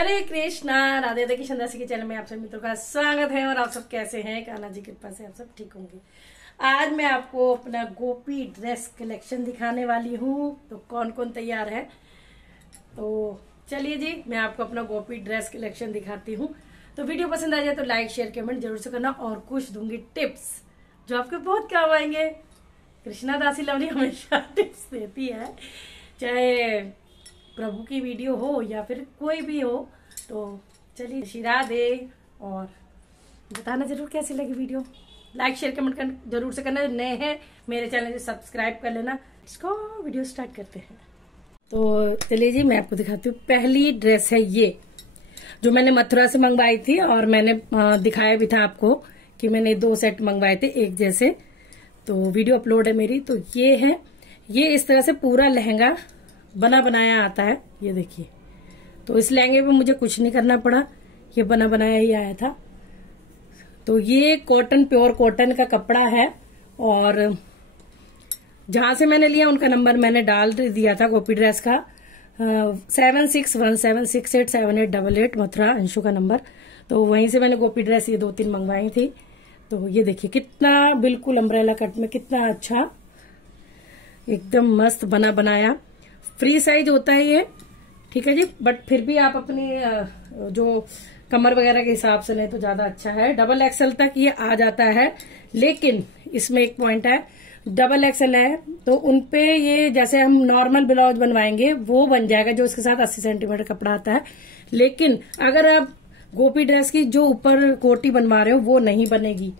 हरे कृष्णा, राधे राधे। किशन दासी के चैनल में आप सब मित्रों का स्वागत है। और आप सब कैसे हैं? कान्हा जी की कृपा से आप सब ठीक होंगे। आज मैं आपको अपना गोपी ड्रेस कलेक्शन दिखाने वाली हूँ। तो कौन कौन तैयार है? तो चलिए जी, मैं आपको अपना गोपी ड्रेस कलेक्शन दिखाती हूँ। तो वीडियो पसंद आ जाए तो लाइक शेयर कमेंट जरूर से करना। और कुछ दूंगी टिप्स जो आपके बहुत काम आएंगे। कृष्णा दासी लवली हमेशा टिप्स देती है, चाहे प्रभु की वीडियो हो या फिर कोई भी हो। तो चलिए शिरा दे और बताना जरूर कैसी लगी वीडियो। लाइक शेयर कमेंट जरूर से करना। नए हैं मेरे चैनल से सब्सक्राइब कर लेना। इसको वीडियो स्टार्ट करते हैं। तो चलिए जी, मैं आपको दिखाती हूँ। पहली ड्रेस है ये, जो मैंने मथुरा से मंगवाई थी और मैंने दिखाया भी था आपको कि मैंने 2 सेट मंगवाए थे एक जैसे। तो वीडियो अपलोड है मेरी। तो ये है, ये इस तरह से पूरा लहंगा बना बनाया आता है। ये देखिए, तो इस लहंगे पे मुझे कुछ नहीं करना पड़ा, ये बना बनाया ही आया था। तो ये कॉटन, प्योर कॉटन का कपड़ा है। और जहां से मैंने लिया उनका नंबर मैंने डाल दिया था गोपी ड्रेस का, 7617678788 मथुरा अंशु का नंबर। तो वहीं से मैंने गोपी ड्रेस ये 2-3 मंगवाई थी। तो ये देखिए कितना बिल्कुल अम्ब्रेला कट में, कितना अच्छा, एकदम मस्त बना बनाया। फ्री साइज होता है ये, ठीक है जी। बट फिर भी आप अपनी जो कमर वगैरह के हिसाब से लें तो ज्यादा अच्छा है। डबल एक्सल तक ये आ जाता है। लेकिन इसमें एक पॉइंट है, डबल एक्सल है तो उनपे ये जैसे हम नॉर्मल ब्लाउज बनवाएंगे वो बन जाएगा, जो इसके साथ 80 सेंटीमीटर कपड़ा आता है। लेकिन अगर आप गोपी ड्रेस की जो ऊपर कोटी बनवा रहे हो वो नहीं बनेगी।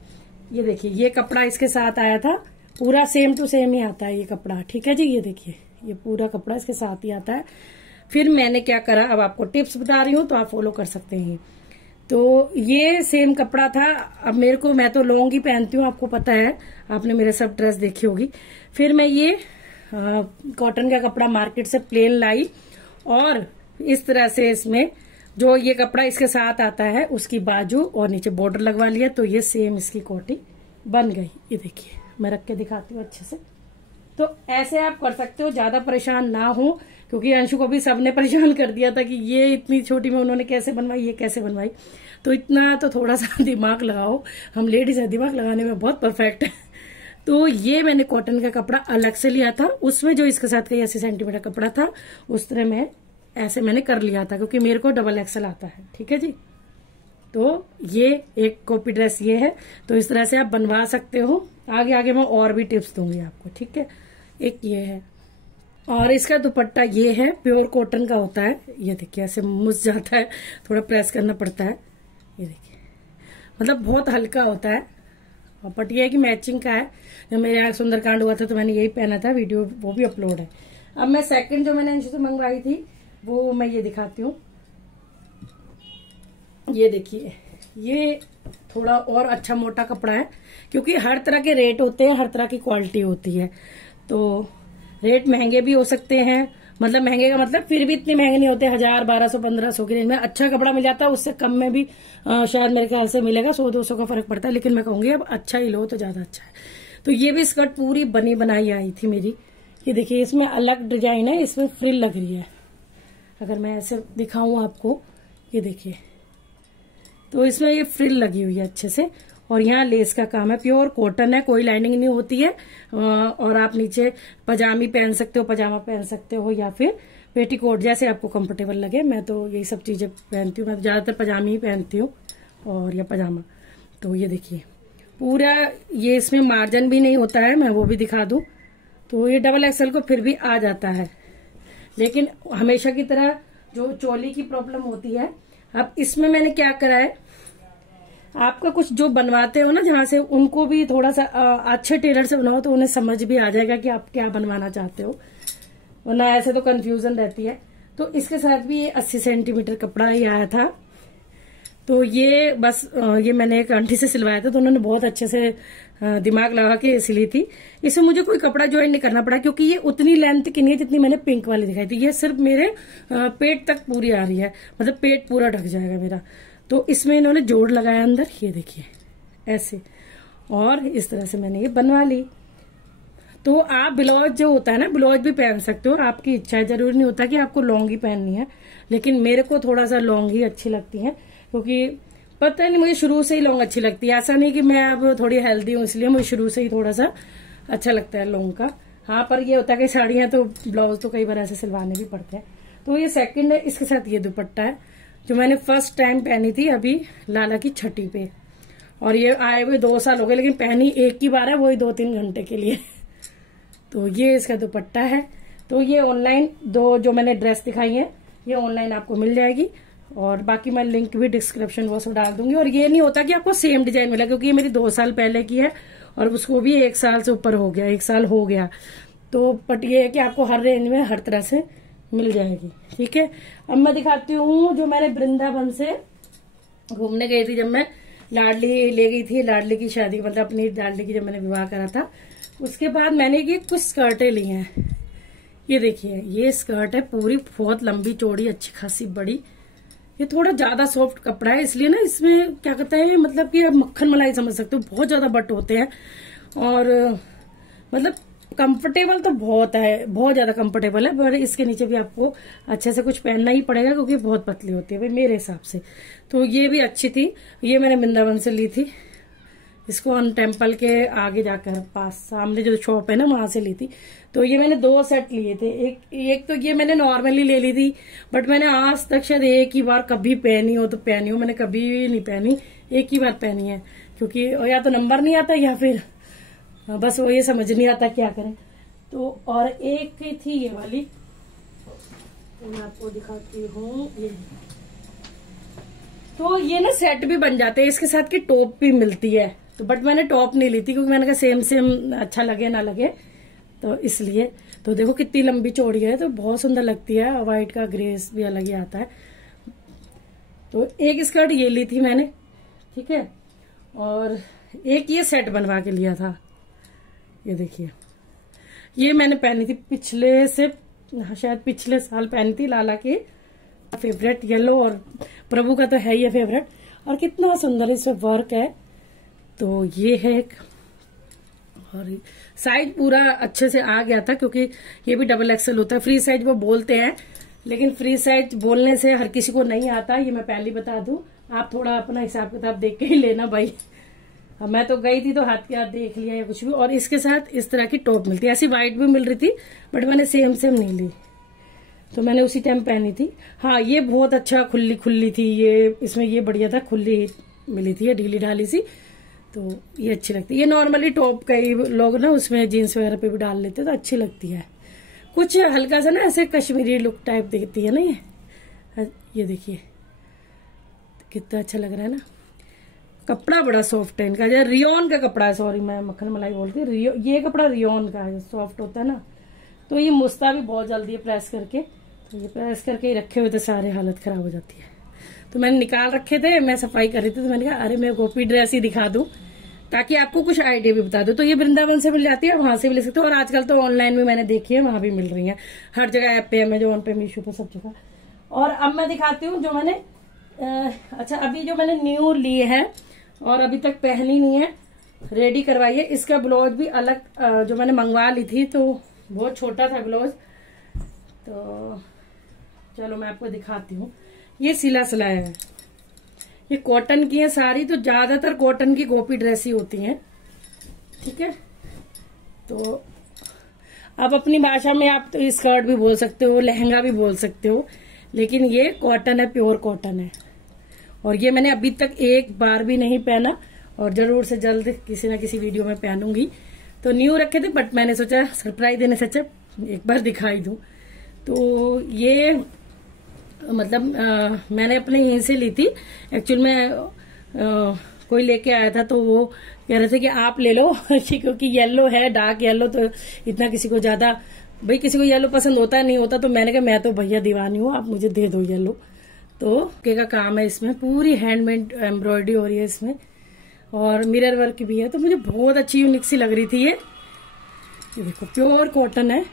ये देखिए, ये कपड़ा इसके साथ आया था, पूरा सेम टू सेम ही आता है ये कपड़ा, ठीक है जी। ये देखिए, ये पूरा कपड़ा इसके साथ ही आता है। फिर मैंने क्या करा, अब आपको टिप्स बता रही हूँ तो आप फॉलो कर सकते हैं। तो ये सेम कपड़ा था। अब मेरे को, मैं तो लॉन्ग ही पहनती हूँ, आपको पता है, आपने मेरे सब ड्रेस देखी होगी। फिर मैं ये कॉटन का कपड़ा मार्केट से प्लेन लाई और इस तरह से इसमें जो ये कपड़ा इसके साथ आता है उसकी बाजू और नीचे बॉर्डर लगवा लिया। तो ये सेम इसकी कोटी बन गई। ये देखिए, मैं रख के दिखाती हूँ अच्छे से। तो ऐसे आप कर सकते हो, ज्यादा परेशान ना हो, क्योंकि अंशु को भी सबने परेशान कर दिया था कि ये इतनी छोटी में उन्होंने कैसे बनवाई, ये कैसे बनवाई। तो इतना तो थोड़ा सा दिमाग लगाओ, हम लेडीज है, दिमाग लगाने में बहुत परफेक्ट है। तो ये मैंने कॉटन का कपड़ा अलग से लिया था, उसमें जो इसके साथ का 80 सेंटीमीटर कपड़ा था उस तरह में ऐसे मैंने कर लिया था, क्योंकि मेरे को डबल एक्सल आता है, ठीक है जी। तो ये एक कॉपी ड्रेस ये है। तो इस तरह से आप बनवा सकते हो। आगे आगे मैं और भी टिप्स दूंगी आपको, ठीक है। एक ये है, और इसका दुपट्टा ये है, प्योर कॉटन का होता है। ये देखिए, ऐसे मुस जाता है, थोड़ा प्रेस करना पड़ता है। ये देखिए, मतलब बहुत हल्का होता है। बट ये है कि मैचिंग का है। जब मेरे यहाँ सुंदरकांड हुआ था तो मैंने यही पहना था, वीडियो वो भी अपलोड है। अब मैं सेकंड जो मैंने इनसे मंगवाई थी वो मैं ये दिखाती हूँ। ये देखिए, ये थोड़ा और अच्छा मोटा कपड़ा है, क्योंकि हर तरह के रेट होते हैं, हर तरह की क्वालिटी होती है। तो रेट महंगे भी हो सकते हैं, मतलब महंगे का मतलब फिर भी इतने महंगे नहीं होते। 1000, 1200, 1500 की रेंज में अच्छा कपड़ा मिल जाता है। उससे कम में भी शायद मेरे ख्याल से मिलेगा, 100-200 का फर्क पड़ता है। लेकिन मैं कहूंगी अब अच्छा ही लो तो ज्यादा अच्छा है। तो ये भी स्कर्ट पूरी बनी बनाई आई थी मेरी। ये देखिए, इसमें अलग डिजाइन है, इसमें फ्रिल लग रही है। अगर मैं ऐसे दिखाऊं आपको, ये देखिए, तो इसमें ये फ्रिल लगी हुई है अच्छे से। और यहाँ लेस का काम है, प्योर कॉटन है, कोई लाइनिंग नहीं होती है। और आप नीचे पजामी पहन सकते हो, पजामा पहन सकते हो, या फिर पेटीकोट, जैसे आपको कंफर्टेबल लगे। मैं तो यही सब चीजें पहनती हूँ, मैं ज्यादातर पजामी ही पहनती हूँ और या पजामा। तो ये देखिए, पूरा ये इसमें मार्जिन भी नहीं होता है, मैं वो भी दिखा दूं। तो ये डबल एक्सल को फिर भी आ जाता है। लेकिन हमेशा की तरह जो चोली की प्रॉब्लम होती है, अब इसमें मैंने क्या करा है, आपका कुछ जो बनवाते हो ना जहां से, उनको भी थोड़ा सा अच्छे टेलर से बनाओ तो उन्हें समझ भी आ जाएगा कि आप क्या बनवाना चाहते हो, वरना ऐसे तो कंफ्यूजन रहती है। तो इसके साथ भी ये 80 सेंटीमीटर कपड़ा ही आया था। तो ये बस ये मैंने एक आंटी से सिलवाया था, तो उन्होंने बहुत अच्छे से दिमाग लगा के सिली थी। इसमें मुझे कोई कपड़ा ज्वाइन नहीं करना पड़ा, क्योंकि ये उतनी लेंथ की नहीं है जितनी मैंने पिंक वाली दिखाई थी। ये सिर्फ मेरे पेट तक पूरी आ रही है, मतलब पेट पूरा ढक जाएगा मेरा। तो इसमें इन्होंने जोड़ लगाया अंदर, ये देखिए ऐसे, और इस तरह से मैंने ये बनवा ली। तो आप ब्लाउज जो होता है ना, ब्लाउज भी पहन सकते हो, आपकी इच्छा है। जरूरी नहीं होता कि आपको लॉन्ग ही पहननी है, लेकिन मेरे को थोड़ा सा लॉन्ग ही अच्छी लगती है, क्योंकि पता नहीं मुझे शुरू से ही लॉन्ग अच्छी लगती है। ऐसा नहीं कि मैं अब थोड़ी हेल्दी हूँ इसलिए, मुझे शुरू से ही थोड़ा सा अच्छा लगता है लॉन्ग का। हाँ, पर ये होता है कि साड़ियां तो ब्लाउज तो कई बार ऐसे सिलवाने भी पड़ते हैं। तो ये सेकंड है, इसके साथ ये दुपट्टा है जो मैंने फर्स्ट टाइम पहनी थी अभी लाला की छठी पे, और ये आए हुए 2 साल हो गए, लेकिन पहनी एक ही बार है, वही 2-3 घंटे के लिए। तो ये इसका दुपट्टा है। तो ये ऑनलाइन जो मैंने ड्रेस दिखाई है ये ऑनलाइन आपको मिल जाएगी, और बाकी मैं लिंक भी डिस्क्रिप्शन वो सब डाल दूंगी। और ये नहीं होता कि आपको सेम डिजाइन मिला, क्योंकि ये मेरी 2 साल पहले की है और उसको भी 1 साल से ऊपर हो गया, 1 साल हो गया। तो बट ये है कि आपको हर रेंज में हर तरह से मिल जाएगी। ठीक है, अब मैं दिखाती हूँ जो मैंने वृंदावन से घूमने गई थी, जब मैं लाडली ले गई थी, लाडली की शादी, मतलब अपनी लाडली की जब मैंने विवाह करा था, उसके बाद मैंने ये कुछ स्कर्टें ली हैं। ये देखिए, ये स्कर्ट है पूरी, बहुत लंबी चौड़ी अच्छी खासी बड़ी। ये थोड़ा ज्यादा सॉफ्ट कपड़ा है, इसलिए ना इसमें क्या कहते हैं, मतलब कि आप मक्खन मलाई समझ सकते हो, बहुत ज्यादा बट होते हैं। और मतलब कंफर्टेबल तो बहुत है, बहुत ज्यादा कंफर्टेबल है, पर इसके नीचे भी आपको अच्छे से कुछ पहनना ही पड़ेगा, क्योंकि बहुत पतली होती है भाई मेरे हिसाब से। तो ये भी अच्छी थी, ये मैंने वृंदावन से ली थी, इसको हम टेम्पल के आगे जाकर पास सामने जो शॉप है ना वहां से ली थी। तो ये मैंने 2 सेट लिए थे, एक तो ये मैंने नॉर्मली ले ली थी, बट मैंने आज तक शायद एक ही बार कभी पहनी हो तो पहनी हो, मैंने कभी नहीं पहनी, एक ही बार पहनी है, क्योंकि या तो नंबर नहीं आता या फिर बस वो ये समझ नहीं आता क्या करें। तो और एक थी ये वाली, तो मैं आपको दिखाती हूँ ये। तो ये ना सेट भी बन जाते हैं, इसके साथ की टॉप भी मिलती है। तो बट मैंने टॉप नहीं ली थी, क्योंकि मैंने कहा सेम सेम अच्छा लगे ना लगे, तो इसलिए। तो देखो कितनी लंबी चौड़ी है, तो बहुत सुंदर लगती है, व्हाइट का ग्रेस भी अलग ही आता है। तो एक स्कर्ट ये ली थी मैंने, ठीक है, और एक ये सेट बनवा के लिया था। ये देखिए, ये मैंने पहनी थी पिछले से, शायद पिछले साल पहनी थी, लाला के फेवरेट येलो, और प्रभु का तो है ही फेवरेट। और कितना सुंदर इसमें वर्क है। तो ये है एक, और साइज पूरा अच्छे से आ गया था, क्योंकि ये भी डबल एक्सेल होता है। फ्री साइज वो बोलते हैं, लेकिन फ्री साइज बोलने से हर किसी को नहीं आता, ये मैं पहले बता दूं। आप थोड़ा अपना हिसाब किताब देख के ही लेना भाई। मैं तो गई थी तो हाथ के हाथ देख लिया या कुछ भी। और इसके साथ इस तरह की टॉप मिलती है, ऐसी व्हाइट भी मिल रही थी, बट मैंने सेम नहीं ली, तो मैंने उसी टाइम पहनी थी। हाँ, ये बहुत अच्छा खुली खुली थी, ये इसमें ये बढ़िया था, खुली मिली थी, ये ढीली ढाली सी, तो ये अच्छी लगती है। ये नॉर्मली टॉप कई लोग ना उसमें जीन्स वगैरह पे भी डाल लेते हैं, तो अच्छी लगती है। कुछ हल्का सा ना ऐसे कश्मीरी लुक टाइप दिखती है ना ये देखिए कितना अच्छा लग रहा है ना। कपड़ा बड़ा सॉफ्ट है इनका, जो रियोन का कपड़ा है, सॉरी मैं मक्खन मलाई बोलती हूँ, ये कपड़ा रियोन का है, सॉफ्ट होता है ना। तो ये मुस्ता भी बहुत जल्दी है प्रेस करके, तो ये प्रेस करके ही रखे हुए थे, सारे हालत खराब हो जाती है। तो मैंने निकाल रखे थे, मैं सफाई कर रही थी, तो मैंने कहा अरे मैं गोपी ड्रेस ही दिखा दूं, ताकि आपको कुछ आइडिया भी बता दूं। तो ये वृंदावन से मिल जाती है, वहां से भी ले सकते हो, और आजकल तो ऑनलाइन भी मैंने देखी है, वहां भी मिल रही है, हर जगह ऐप पे, अमेजोन पे, मीशो पे, सब जगह। और अब मैं दिखाती हूँ जो मैंने अच्छा अभी जो मैंने न्यू ली है और अभी तक पहनी नहीं है, रेडी करवाई है। इसका ब्लाउज भी अलग जो मैंने मंगवा ली थी, तो बहुत छोटा था ब्लाउज, तो चलो मैं आपको दिखाती हूँ। ये सिला सिलाया है, ये कॉटन की है सारी, तो ज्यादातर कॉटन की गोपी ड्रेस ही होती हैं, ठीक है। तो अब अपनी भाषा में आप तो स्कर्ट भी बोल सकते हो, लहंगा भी बोल सकते हो, लेकिन ये कॉटन है, प्योर कॉटन है। और ये मैंने अभी तक एक बार भी नहीं पहना, और जरूर से जल्द किसी ना किसी वीडियो में पहनूंगी। तो न्यू रखे थे, बट मैंने सोचा सरप्राइज देने से अच्छा एक बार दिखाई दूं। तो ये मतलब मैंने अपने यहीं से ली थी, एक्चुअल में कोई लेके आया था, तो वो कह रहे थे कि आप ले लो क्योंकि येलो है, डार्क येलो, तो इतना किसी को ज्यादा, भाई किसी को येलो पसंद होता है नहीं होता, तो मैंने कहा मैं तो भैया दीवानी हूँ, आप मुझे दे दो येलो। तो के का काम है इसमें, पूरी हैंडमेड एम्ब्रॉयडरी हो रही है इसमें, और मिरर वर्क भी है, तो मुझे बहुत अच्छी यूनिक सी लग रही थी ये देखो प्योर कॉटन है,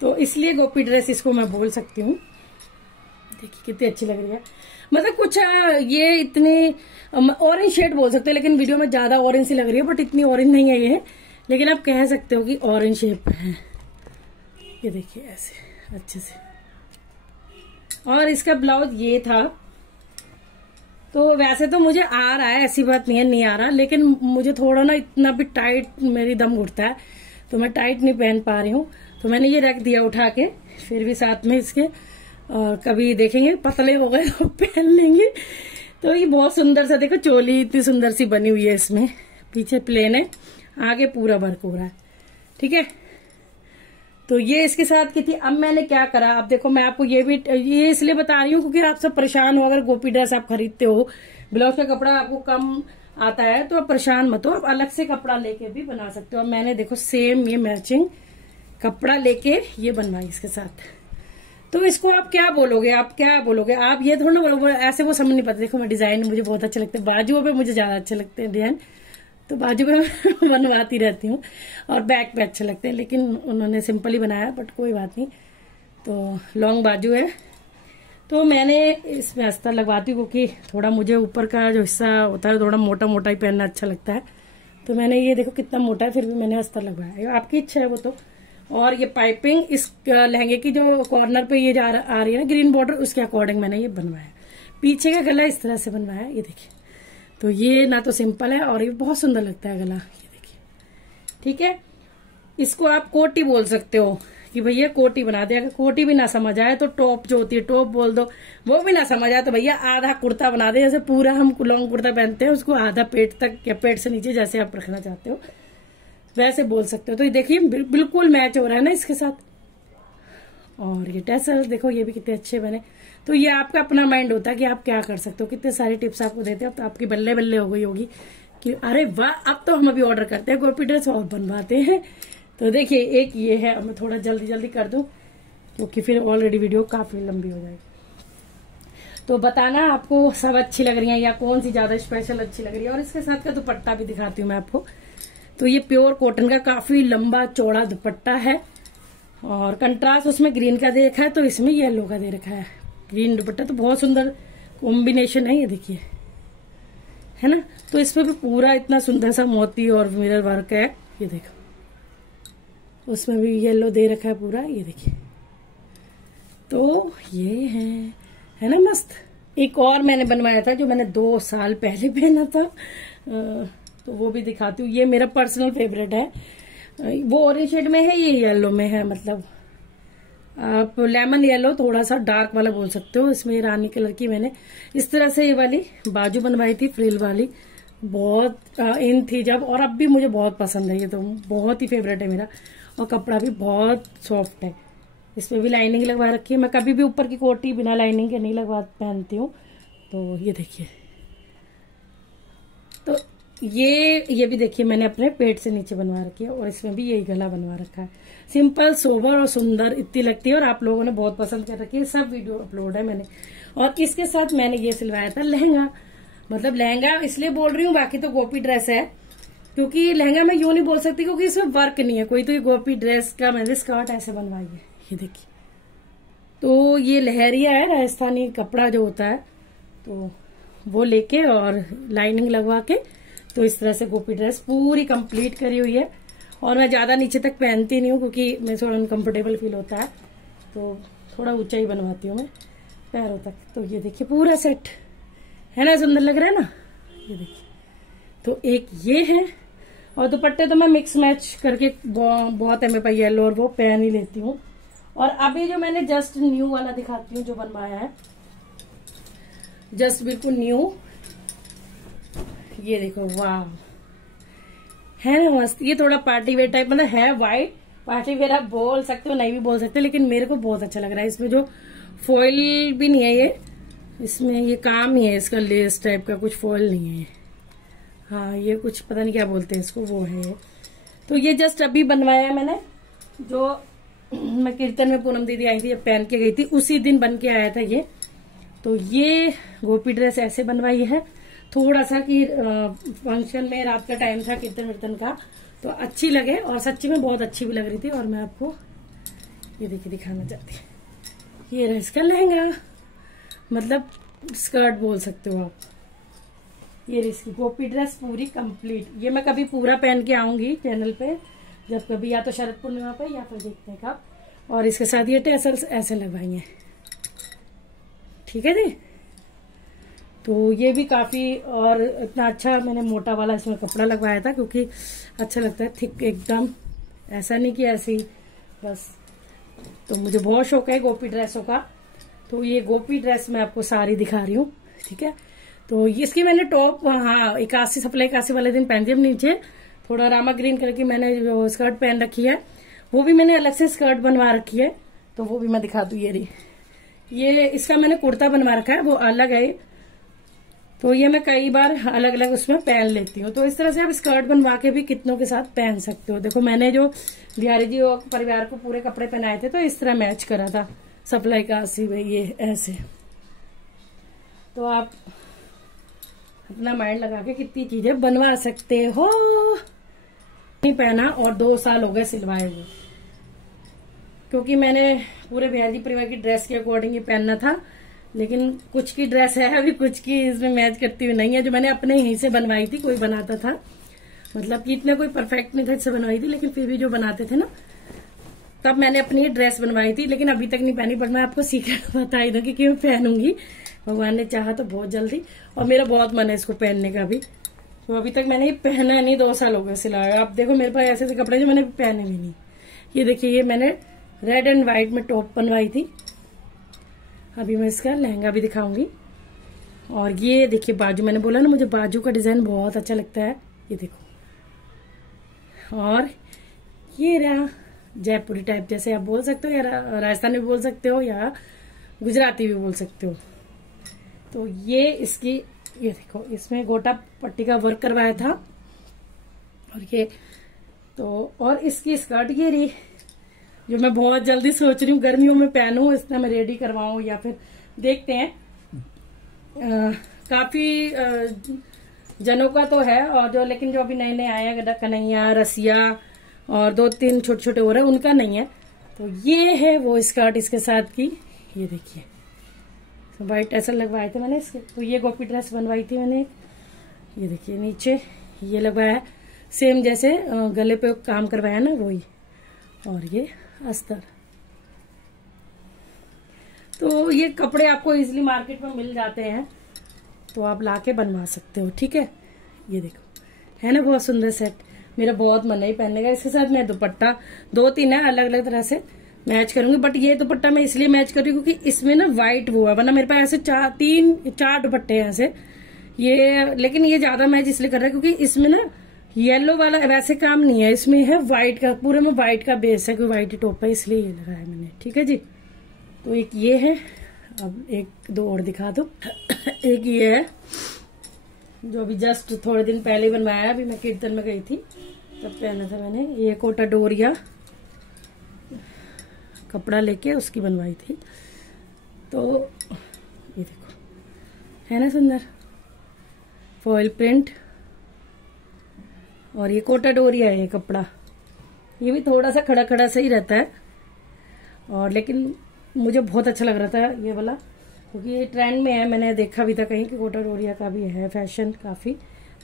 तो इसलिए गोपी ड्रेस इसको मैं बोल सकती हूँ। देखिए कितनी अच्छी लग रही है, मतलब कुछ ये इतनी ऑरेंज शेड बोल सकते हैं, लेकिन वीडियो में ज्यादा ऑरेंज सी लग रही है, बट इतनी ऑरेंज नहीं है ये, लेकिन आप कह सकते हो कि ऑरेंज शेप है। ये देखिए ऐसे अच्छे से। और इसका ब्लाउज ये था। तो वैसे तो मुझे आ रहा है, ऐसी बात नहीं है नहीं आ रहा, लेकिन मुझे थोड़ा ना इतना भी टाइट मेरी दम घुटता है, तो मैं टाइट नहीं पहन पा रही हूँ। तो मैंने ये रख दिया उठा के, फिर भी साथ में इसके, और कभी देखेंगे पतले हो गए तो पहन लेंगे। तो ये बहुत सुंदर सा, देखो चोली इतनी सुंदर सी बनी हुई है, इसमें पीछे प्लेन है, आगे पूरा वर्क हो रहा है। ठीक है, तो ये इसके साथ की थी। अब मैंने क्या करा, अब देखो मैं आपको ये इसलिए बता रही हूँ क्योंकि आप सब परेशान हो, अगर गोपी ड्रेस आप खरीदते हो, ब्लाउज का कपड़ा आपको कम आता है तो आप परेशान मत हो, आप अलग से कपड़ा लेके भी बना सकते हो। अब मैंने देखो सेम ये मैचिंग कपड़ा लेके ये बनवाई इसके साथ। तो इसको आप क्या बोलोगे, आप ये थोड़ा ना ऐसे वो समझ नहीं पाते। देखो मैं डिजाइन मुझे बहुत अच्छे लगते हैं, बाजुओं पे मुझे ज्यादा अच्छे लगते हैं डिजाइन, तो बाजू पे बनवाती रहती हूँ, और बैक पे अच्छे लगते हैं, लेकिन उन्होंने सिंपल ही बनाया, बट कोई बात नहीं। तो लॉन्ग बाजू है, तो मैंने इसमें अस्तर लगवाती हूँ क्योंकि थोड़ा मुझे ऊपर का जो हिस्सा होता है थोड़ा मोटा मोटा ही पहनना अच्छा लगता है। तो मैंने ये देखो कितना मोटा है, फिर भी मैंने अस्तर लगवाया, आपकी इच्छा है वो तो। और ये पाइपिंग इस लहंगे की जो कॉर्नर पे ये आ रही है ना ग्रीन बॉर्डर, उसके अकॉर्डिंग मैंने ये बनवाया। पीछे का गला इस तरह से बनवाया, ये देखिए। तो ये ना तो सिंपल है और ये बहुत सुंदर लगता है गला, ये देखिए। ठीक है, इसको आप कोटी बोल सकते हो कि भैया कोटी बना दे। अगर कोटी भी ना समझ आए तो टॉप जो होती है टॉप बोल दो, वो भी ना समझ आए तो भैया आधा कुर्ता बना दे। जैसे पूरा हम लॉन्ग कुर्ता पहनते हैं उसको आधा पेट तक या पेट से नीचे जैसे आप रखना चाहते हो वैसे बोल सकते हो। तो ये देखिए बिल्कुल मैच हो रहा है ना इसके साथ। और ये टैसल देखो, ये भी कितने अच्छे बने। तो ये आपका अपना माइंड होता है कि आप क्या कर सकते हो। कितने सारी टिप्स आपको देते हैं, तो आपकी बल्ले बल्ले हो गई होगी कि अरे वाह, अब तो हम अभी ऑर्डर करते हैं गोपी ड्रेस और बनवाते हैं। तो देखिए एक ये है, अब मैं थोड़ा जल्दी जल्दी कर दूं क्योंकि फिर ऑलरेडी वीडियो काफी लंबी हो जाएगी। तो बताना आपको सब अच्छी लग रही है या कौन सी ज्यादा स्पेशल अच्छी लग रही है। और इसके साथ का दुपट्टा भी दिखाती हूँ मैं आपको। तो ये प्योर कॉटन का काफी लंबा चौड़ा दुपट्टा है, और कंट्रास्ट उसमें ग्रीन का दे रखा है, तो इसमें येलो का दे रखा है। ग्रीन दुपट्टा तो बहुत सुंदर कॉम्बिनेशन है, ये देखिए, है ना। तो इसमें भी पूरा इतना सुंदर सा मोती और मिरर वर्क है, ये देखो। उसमें भी येलो दे रखा है पूरा, ये देखिए। तो ये है ना मस्त। एक और मैंने बनवाया था जो मैंने 2 साल पहले पहना था, तो वो भी दिखाती हूँ। ये मेरा पर्सनल फेवरेट है। वो ऑरेंज शेड में है, ये येलो में है, मतलब आप लेमन येलो थोड़ा सा डार्क वाला बोल सकते हो। इसमें रानी कलर की मैंने इस तरह से ये वाली बाजू बनवाई थी, फ्रिल वाली, बहुत इन थी जब, और अब भी मुझे बहुत पसंद है। ये तो बहुत ही फेवरेट है मेरा, और कपड़ा भी बहुत सॉफ्ट है। इसमें भी लाइनिंग लगवा रखी है। मैं कभी भी ऊपर की कोटी बिना लाइनिंग के नहीं लगवा पहनती हूँ। तो ये देखिए, तो ये भी देखिए मैंने अपने पेट से नीचे बनवा रखी है, और इसमें भी यही गला बनवा रखा है। सिंपल सोबर और सुंदर इतनी लगती है, और आप लोगों ने बहुत पसंद कर रखी है। सब वीडियो अपलोड है मैंने। और इसके साथ मैंने ये सिलवाया था लहंगा, मतलब लहंगा इसलिए बोल रही हूँ, बाकी तो गोपी ड्रेस है, क्योंकि लहंगा मैं यूं नहीं बोल सकती क्योंकि इसमें वर्क नहीं है कोई। तो ये गोपी ड्रेस का मैंने स्कर्ट ऐसे बनवाई है, ये देखिए। तो ये लहरिया है, राजस्थानी कपड़ा जो होता है, तो वो लेके और लाइनिंग लगवा के, तो इस तरह से गोपी ड्रेस पूरी कंप्लीट करी हुई है। और मैं ज्यादा नीचे तक पहनती नहीं हूँ क्योंकि मैं थोड़ा अनकंफर्टेबल फील होता है, तो थोड़ा ऊंचा ही बनवाती हूँ मैं पैरों तक। तो ये देखिए पूरा सेट है ना, सुंदर लग रहा है ना, ये देखिए। तो एक ये है, और दुपट्टे तो मैं मिक्स मैच करके बहुत है मेरे पास येलो और वो पहन ही लेती हूँ। और अभी जो मैंने जस्ट न्यू वाला दिखाती हूँ जो बनवाया है, जस्ट बिल्कुल न्यू, ये देखो, वाह, है ना मस्त। ये थोड़ा पार्टी वेयर टाइप, मतलब है वाइट पार्टी वेयर, आप बोल सकते हो नहीं भी बोल सकते, लेकिन मेरे को बहुत अच्छा लग रहा है। इसमें जो फॉइल भी नहीं है, ये इसमें ये काम ही है इसका, लेस टाइप का, कुछ फॉइल नहीं है। हाँ, ये कुछ पता नहीं क्या बोलते हैं इसको, वो है। तो ये जस्ट अभी बनवाया है मैंने, जो मैं कीर्तन में पूनम दीदी आई थी जब पहन के गई थी, उसी दिन बन के आया था ये। तो ये गोपी ड्रेस ऐसे बनवाई है, थोड़ा सा कि फंक्शन में रात का टाइम था कीर्तन वीर्तन का, तो अच्छी लगे, और सच्ची में बहुत अच्छी भी लग रही थी। और मैं आपको ये देखिए दिखाना चाहती हूँ, ये रहा इसका लहंगा, मतलब स्कर्ट बोल सकते हो आप, ये इसकी गोपी ड्रेस पूरी कंप्लीट। ये मैं कभी पूरा पहन के आऊंगी चैनल पे, जब कभी, या तो शरद पूर्णिमा पे या फिर देखते हैं कब। और इसके साथ ये टेसल्स ऐसे लगवाई हैं, ठीक है जी। तो ये भी काफी, और इतना अच्छा मैंने मोटा वाला इसमें कपड़ा लगवाया था क्योंकि अच्छा लगता है, थिक एकदम, ऐसा नहीं कि ऐसे ही बस। तो मुझे बहुत शौक है गोपी ड्रेसों का। तो ये गोपी ड्रेस मैं आपको सारी दिखा रही हूँ, ठीक है। तो इसकी मैंने टॉप, हाँ, 81 सप्लाई 81 वाले दिन पहनती हूँ। नीचे थोड़ा रामा ग्रीन कलर की मैंने जो स्कर्ट पहन रखी है, वो भी मैंने अलग से स्कर्ट बनवा रखी है, तो वो भी मैं दिखा दूँ। ये रही, ये इसका मैंने कुर्ता बनवा रखा है, वो अलग है। तो ये मैं कई बार अलग अलग उसमें पहन लेती हूँ। तो इस तरह से आप स्कर्ट बनवा के भी कितनों के साथ पहन सकते हो। देखो मैंने जो बिहारी जी और परिवार को पूरे कपड़े पहनाए थे, तो इस तरह मैच करा था सप्लाई 81 में, ये ऐसे। तो आप अपना माइंड लगा के कितनी चीजें बनवा सकते हो। नहीं पहना और 2 साल हो गए सिलवाए हुए, क्योंकि मैंने पूरे बिहारी परिवार की ड्रेस के अकॉर्डिंग ही पहनना था। लेकिन कुछ की ड्रेस है अभी, कुछ की इसमें मैच करती हुई नहीं है, जो मैंने अपने यहीं से बनवाई थी। कोई बनाता था, मतलब कि इतने कोई परफेक्ट नहीं था जिससे बनवाई थी, लेकिन फिर भी जो बनाते थे ना, तब मैंने अपनी ड्रेस बनवाई थी। लेकिन अभी तक नहीं पहनी, बट मैं आपको सीक्रेट बता ही दूं कि क्यों पहनूंगी। भगवान ने चाहा तो बहुत जल्दी, और मेरा बहुत मन है इसको पहनने का भी। तो अभी तक मैंने ये पहना नहीं, 2 साल हो गए सिलाया। आप देखो मेरे पास ऐसे ऐसे कपड़े जो मैंने पहने भी नहीं। ये देखिए, ये मैंने रेड एंड व्हाइट में टॉप बनवाई थी। अभी मैं इसका लहंगा भी दिखाऊंगी। और ये देखिए बाजू, मैंने बोला ना मुझे बाजू का डिजाइन बहुत अच्छा लगता है, ये देखो। और ये रहा जयपुरी टाइप, जैसे आप बोल सकते हो, या राजस्थानी भी बोल सकते हो, या गुजराती भी बोल सकते हो। तो ये इसकी, ये देखो, इसमें गोटा पट्टी का वर्क करवाया था। और ये तो, और इसकी स्कर्ट ये रही, जो मैं बहुत जल्दी सोच रही हूँ गर्मियों में पहनूं, इस तरह मैं रेडी करवाऊं, या फिर देखते हैं। काफी जनों का तो है, और जो, लेकिन जो अभी नए नए आए हैं, कन्हैया, रसिया और 2-3 छोटे छोटे हो रहे हैं, उनका नहीं है। तो ये है वो स्कर्ट इसके साथ की, ये देखिए व्हाइट ऐसा लगवाए थे मैंने इसके। तो ये गोपी ड्रेस बनवाई थी मैंने, ये देखिए नीचे ये लगवाया है सेम जैसे गले पे काम करवाया ना, वही। और ये अस्तर। तो ये कपड़े आपको इजीली मार्केट में मिल जाते हैं, तो आप लाके बनवा सकते हो, ठीक है। ये देखो, है ना बहुत सुंदर सेट, मेरा बहुत मन है पहनने का। इसके साथ मैं दुपट्टा 2-3 है अलग अलग तरह से मैच करूंगी, बट ये दुपट्टा मैं इसलिए मैच कर रही हूँ क्योंकि इसमें ना व्हाइट वो है, वरना मेरे पास ऐसे 4 दुपट्टे हैं ऐसे ये। लेकिन ये ज्यादा मैच इसलिए कर रहा है क्योंकि इसमें ना येलो वाला वैसे काम नहीं है, इसमें है व्हाइट का, पूरे में व्हाइट का बेस है, कोई व्हाइट टॉप है, इसलिए ये लगाया मैंने, ठीक है जी। तो एक ये है, अब 1-2 और दिखा दो। एक ये है जो अभी जस्ट थोड़े दिन पहले बनवाया, अभी मैं कीर्तन में गई थी तब पहना था मैंने। ये कोटा डोरिया कपड़ा लेके उसकी बनवाई थी। तो ये देखो, है ना सुंदर, फॉयल प्रिंट। और ये कोटा डोरिया है ये कपड़ा, ये भी थोड़ा सा खड़ा खड़ा सही रहता है, और लेकिन मुझे बहुत अच्छा लग रहा था ये वाला, क्योंकि ये ट्रेंड में है, मैंने देखा भी था कहीं कि कोटा डोरिया का भी है फैशन काफी।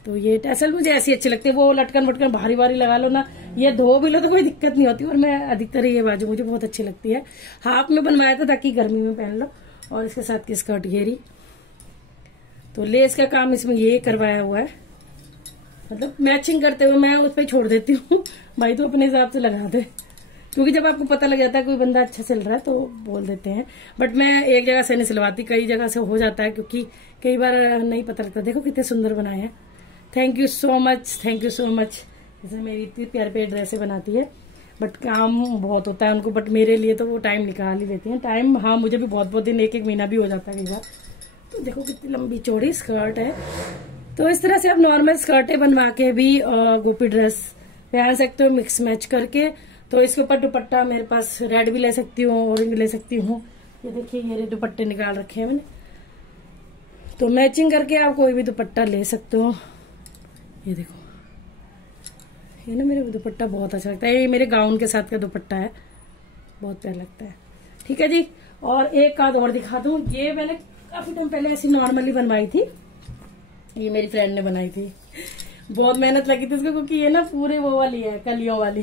तो ये टैसल मुझे ऐसी अच्छी लगती है, वो लटकन वटकन भारी भारी लगा लो ना, ये धो भी लो तो कोई दिक्कत नहीं होती। और मैं अधिकतर ये बाजू मुझे बहुत अच्छी लगती है, हाफ में बनवाया था ताकि गर्मी में पहन लो। और इसके साथ की स्कर्ट घेरी, तो लेस का काम इसमें ये करवाया हुआ है, मतलब मैचिंग करते हुए मैं उस पर छोड़ देती हूँ, भाई तो अपने हिसाब से लगा दे, क्योंकि जब आपको पता लग जाता है कोई बंदा अच्छा सिल रहा है तो बोल देते हैं। बट मैं एक जगह से नहीं सिलवाती, कई जगह से हो जाता है, क्योंकि कई बार नहीं पता लगता। देखो कितने सुंदर बनाए हैं, thank you so much, thank you so much. जैसे मेरी इतनी प्यार प्यार ड्रेसें बनाती है, बट काम बहुत होता है उनको, बट मेरे लिए तो वो टाइम निकाल ही देती हैं। टाइम हाँ, मुझे भी बहुत दिन, 1-1 महीना भी हो जाता है कई बार। तो देखो कितनी लंबी चौड़ी स्कर्ट है। तो इस तरह से आप नॉर्मल स्कर्टें बनवा के भी गोपी ड्रेस पहन सकते हो मिक्स मैच करके। तो इसके ऊपर दुपट्टा मेरे पास रेड भी ले सकती हूँ, ऑरेंज ले सकती हूँ। ये देखिए ये दुपट्टे निकाल रखे हैं मैंने, तो मैचिंग करके आप कोई भी दुपट्टा ले सकते हो। ये देखो, ये ना मेरे दुपट्टा बहुत अच्छा लगता है, ये मेरे गाउन के साथ का दुपट्टा है, बहुत प्यारा लगता है, ठीक है जी। और एक आध और दिखा दूं, ये मैंने काफी टाइम पहले ऐसी नॉर्मली बनवाई थी, ये मेरी फ्रेंड ने बनाई थी, बहुत मेहनत लगी थी उसको, क्योंकि ये ना पूरे वो वाली है, कलियों वाली।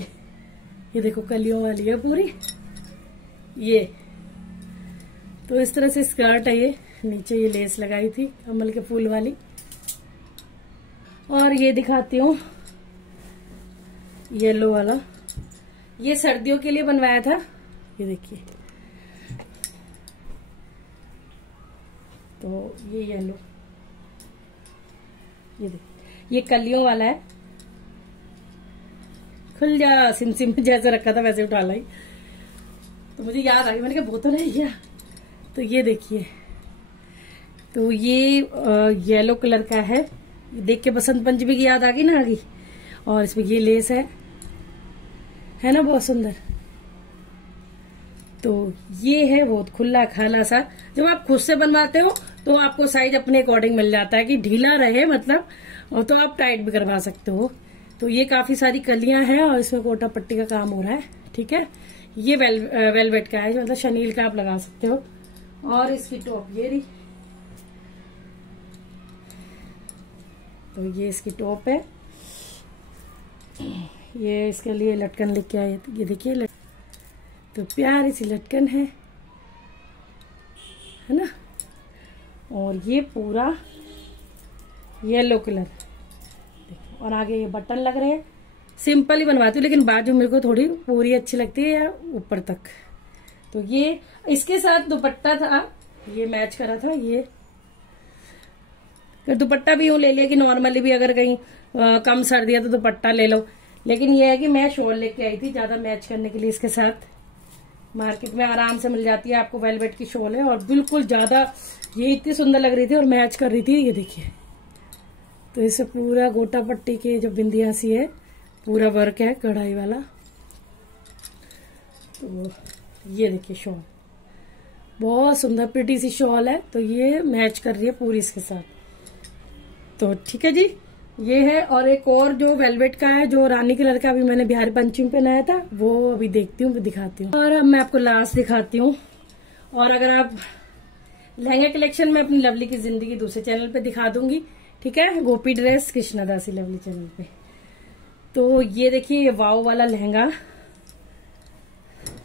ये देखो कलियों वाली है पूरी ये। तो इस तरह से स्कर्ट है ये, नीचे ये लेस लगाई थी कमल के फूल वाली। और ये दिखाती हूँ येलो वाला, ये सर्दियों के लिए बनवाया था। ये देखिए, तो ये येलो, ये देखिए, ये कलियों वाला है। खुल जा सिम सिम, जैसे रखा था वैसे उठा लाई। तो मुझे याद आ गई, मैंने कहा बोतल है क्या। तो ये देखिए, तो ये येलो कलर का है। देख के बसंत पंचमी की याद आ गई ना, आ गई। और इसमें ये लेस है ना, बहुत सुंदर। तो ये है बहुत खुला खाला सा। जब आप खुद से बनवाते हो तो आपको साइज अपने अकॉर्डिंग मिल जाता है कि ढीला रहे मतलब, और तो आप टाइट भी करवा सकते हो। तो ये काफी सारी कलियां हैं और इसमें कोटा पट्टी का काम हो रहा है। ठीक है, ये वेलवेट का है, मतलब शनील का आप लगा सकते हो। और इसकी टॉप ये रही, तो ये इसकी टॉप है। ये इसके लिए लटकन लेके आए, ये देखिए तो प्यारी सी लटकन है ना। और ये पूरा येलो कलर, और आगे ये बटन लग रहे हैं। सिंपल ही बनवाती हूँ, लेकिन बाजू मेरे को थोड़ी पूरी अच्छी लगती है, या ऊपर तक। तो ये इसके साथ दुपट्टा था, ये मैच करा था। ये दुपट्टा भी यूं ले लिया कि नॉर्मली भी अगर कहीं कम सर्दी है तो दुपट्टा ले लो, लेकिन ये है कि मैं शॉल लेके आई थी ज्यादा मैच करने के लिए इसके साथ। मार्केट में आराम से मिल जाती है आपको, वेलवेट की शॉल है, और बिल्कुल ज्यादा ये इतनी सुंदर लग रही थी और मैच कर रही थी। ये देखिए, तो इसे पूरा गोटा पट्टी के जो बिंदिया सी है, पूरा वर्क है कढ़ाई वाला। तो ये देखिए शॉल, बहुत सुंदर प्रिटी सी शॉल है। तो ये मैच कर रही है पूरी इसके साथ। तो ठीक है जी, ये है। और एक और जो वेलवेट का है, जो रानी कलर का अभी मैंने बिहारी पंचमी पे बनाया था, वो अभी देखती हूँ, दिखाती हूँ। और अब मैं आपको लास्ट दिखाती हूँ। और अगर आप लहंगा कलेक्शन में अपनी लवली की जिंदगी दूसरे चैनल पे दिखा दूंगी, ठीक है, गोपी ड्रेस कृष्णा दासी लवली चैनल पे। तो ये देखिए, ये वाव वाला लहंगा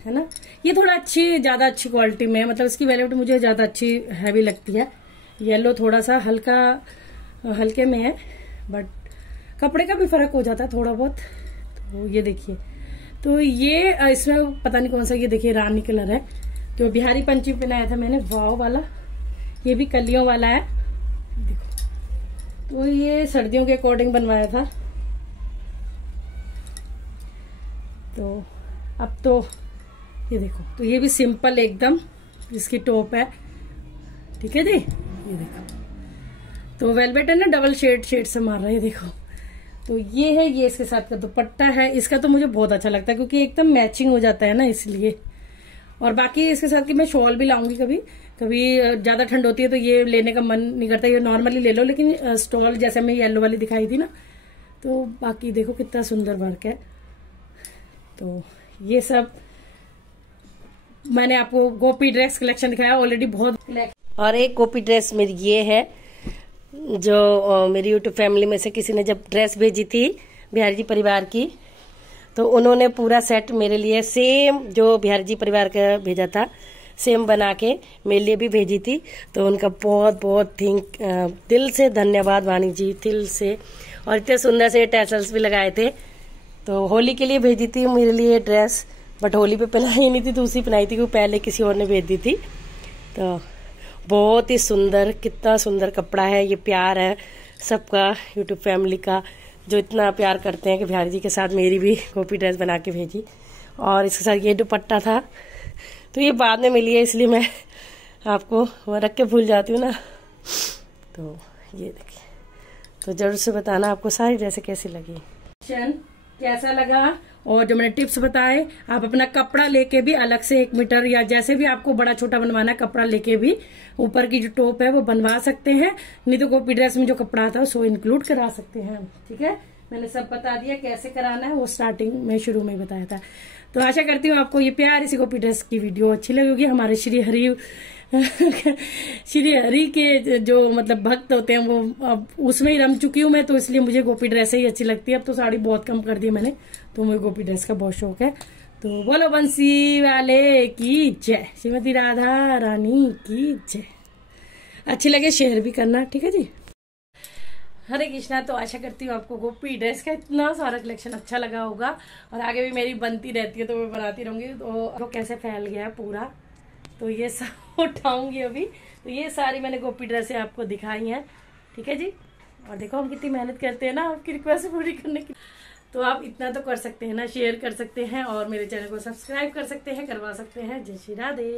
है ना, ये थोड़ा ज्यादा अच्छी क्वालिटी में है, मतलब इसकी वेलवेट मुझे ज्यादा अच्छी हैवी लगती है। येलो थोड़ा सा हल्के में है, बट कपड़े का भी फर्क हो जाता है थोड़ा बहुत। तो ये देखिए, तो ये इसमें पता नहीं कौन सा, ये देखिए रानी कलर है, तो बिहारी पंचमी पे लाया था मैंने, वाव वाला। ये भी कलियों वाला है, देखो। तो ये सर्दियों के अकॉर्डिंग बनवाया था। तो अब तो ये देखो, तो ये भी सिंपल एकदम इसकी टॉप है। ठीक है जी, ये देखो, तो वेलवेट है ना, डबल शेड से मार रहा है, ये देखो। तो ये है, ये इसके साथ का दुपट्टा है। इसका तो मुझे बहुत अच्छा लगता है, क्योंकि एकदम मैचिंग हो जाता है ना, इसलिए। और बाकी इसके साथ की मैं शॉल भी लाऊंगी कभी कभी, ज्यादा ठंड होती है तो ये लेने का मन नहीं करता, ये नॉर्मली ले लो, लेकिन स्टॉल जैसे मैं येलो वाली दिखाई थी ना। तो बाकी देखो कितना सुंदर वर्क है। तो ये सब मैंने आपको गोपी ड्रेस कलेक्शन दिखाया ऑलरेडी बहुत। और एक गोपी ड्रेस मेरी ये है, जो मेरी यूट्यूब फैमिली में से किसी ने जब ड्रेस भेजी थी बिहारी जी परिवार की, तो उन्होंने पूरा सेट मेरे लिए सेम जो बिहारी जी परिवार का भेजा था, सेम बना के मेरे लिए भी भेजी थी। तो उनका बहुत बहुत दिल से धन्यवाद वाणी जी, दिल से। और इतने सुंदर से टैसल्स भी लगाए थे। तो होली के लिए भेजी थी मेरे लिए ड्रेस, बट होली पे पहनाई नहीं थी, दूसरी पहनाई थी, क्योंकि पहले किसी और ने भेज दी थी। तो बहुत ही सुंदर, कितना सुंदर कपड़ा है। ये प्यार है सबका, यूट्यूब फैमिली का, जो इतना प्यार करते हैं कि बिहारी जी के साथ मेरी भी गोपी ड्रेस बना के भेजी। और इसके साथ ये दुपट्टा था, तो ये बाद में मिली है, इसलिए मैं आपको रख के भूल जाती हूँ ना। तो ये देखिए, तो जरूर से बताना आपको सारी ड्रेसें कैसी लगी, कैसा लगा। और जो मैंने टिप्स बताए, आप अपना कपड़ा लेके भी अलग से 1 मीटर या जैसे भी आपको बड़ा छोटा बनवाना है, कपड़ा लेके भी ऊपर की जो टॉप है वो बनवा सकते हैं। नहीं तो गोपी ड्रेस में जो कपड़ा आता है उसको इंक्लूड करा सकते हैं। ठीक है, मैंने सब बता दिया कैसे कराना है, वो स्टार्टिंग में शुरू में बताया था। तो आशा करती हूँ आपको ये प्यारी सी गोपी ड्रेस की वीडियो अच्छी लगेगी। हमारे श्री हरि श्री हरि के जो मतलब भक्त होते हैं वो अब उसमें ही रम चुकी हूँ मैं, तो इसलिए मुझे गोपी ड्रेस ही अच्छी लगती है। अब तो साड़ी बहुत कम कर दी मैंने, तो मुझे गोपी ड्रेस का बहुत शौक है। तो बोलो बंसी वाले की जय, श्रीमती राधा रानी की जय। अच्छी लगे शेयर भी करना, ठीक है जी। हरे कृष्णा। तो आशा करती हूँ आपको गोपी ड्रेस का इतना सारा कलेक्शन अच्छा लगा होगा, और आगे भी मेरी बनती रहती है तो मैं बनाती रहूंगी। तो कैसे फैल गया है पूरा, तो ये सब उठाऊंगी अभी। तो ये सारी मैंने गोपी ड्रेसें आपको दिखाई हैं, ठीक है जी। और देखो हम कितनी मेहनत करते हैं ना आपकी रिक्वेस्ट पूरी करने की। तो आप इतना तो कर सकते हैं ना, शेयर कर सकते हैं और मेरे चैनल को सब्सक्राइब कर सकते हैं, करवा सकते हैं। जय श्री राधे।